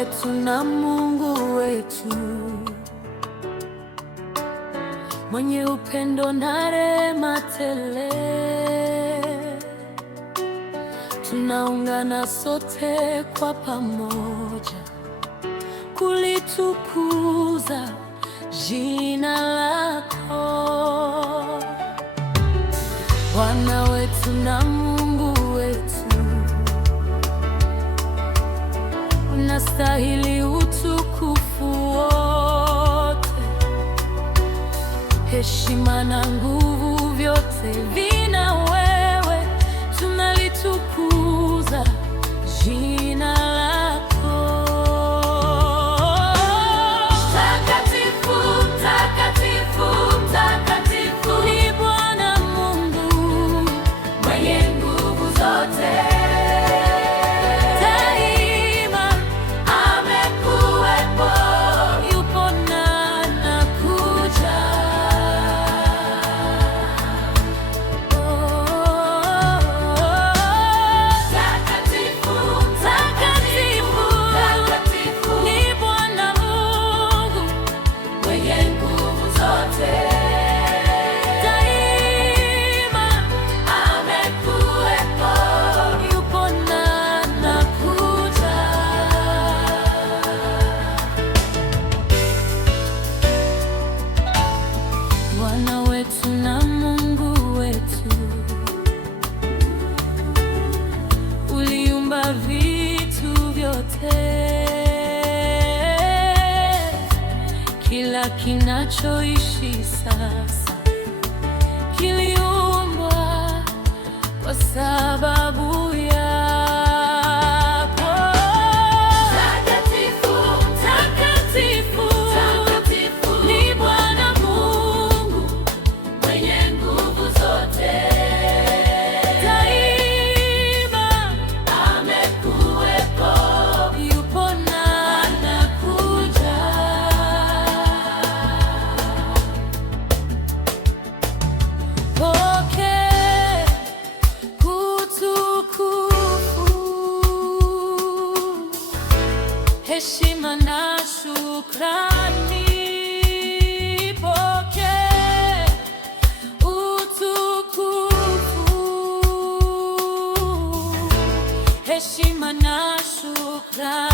wetu na Mungu wetu, mwenye upendo na rehema tele. Tunaungana sote kwa pamoja kulitukuza jina lako, Bwana wetu na Mungu wetu. Unastahili utukufu wote, heshima na nguvu vyote vina wewe. Tunalitukuza jina lako. Takatifu, takatifu, takatifu ni Bwana Mungu mwenye nguvu zote. Bwana wetu na Mungu wetu, uliumba vitu vyote, kila kinachoishi sasa kiliumbwa kwa sababu yako. Takatifu, takatifu, takatifu ni Bwana Mungu mwenye nguvu zote. Daima amekuwepo, yupo na anakuja. Pokea utukufu, heshima na shukrani. Pokea utukufu, heshima na shukrani.